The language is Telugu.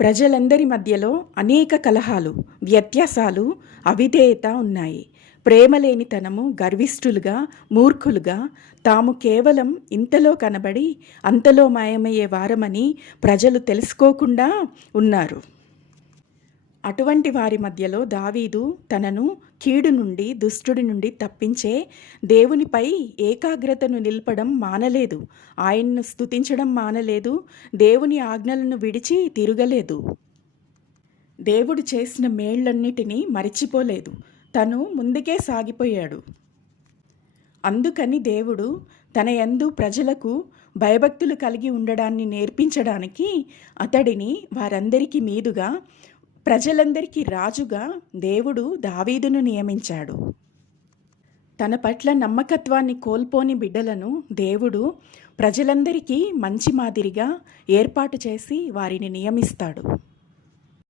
ప్రజలందరి మధ్యలో అనేక కలహాలు, వ్యత్యాసాలు, అవిధేయత ఉన్నాయి. ప్రేమలేనితనము, గర్విష్ఠులుగా, మూర్ఖులుగా, తాము కేవలం ఇంతలో కనబడి అంతలో మాయమయ్యే వారమని ప్రజలు తెలుసుకోకుండా ఉన్నారు. అటువంటి వారి మధ్యలో దావీదు తనను కీడు నుండి, దుష్టుడి నుండి తప్పించే దేవునిపై ఏకాగ్రతను నిలపడం మానలేదు. ఆయన్ను స్తుతించడం మానలేదు. దేవుని ఆజ్ఞలను విడిచి తిరగలేదు. దేవుడు చేసిన మేళ్లన్నిటినీ మరిచిపోలేదు. తను ముందుకే సాగిపోయాడు. అందుకని దేవుడు తన యందు ప్రజలకు భయభక్తులు కలిగి ఉండడాన్ని నేర్పించడానికి అతడిని వారందరికీ మీదుగా, ప్రజలందరికీ రాజుగా దేవుడు దావీదును నియమించాడు. తన పట్ల నమ్మకత్వాన్ని కోల్పోని బిడ్డలను దేవుడు ప్రజలందరికీ మంచి మాదిరిగా ఏర్పాటు చేసి వారిని నియమిస్తాడు.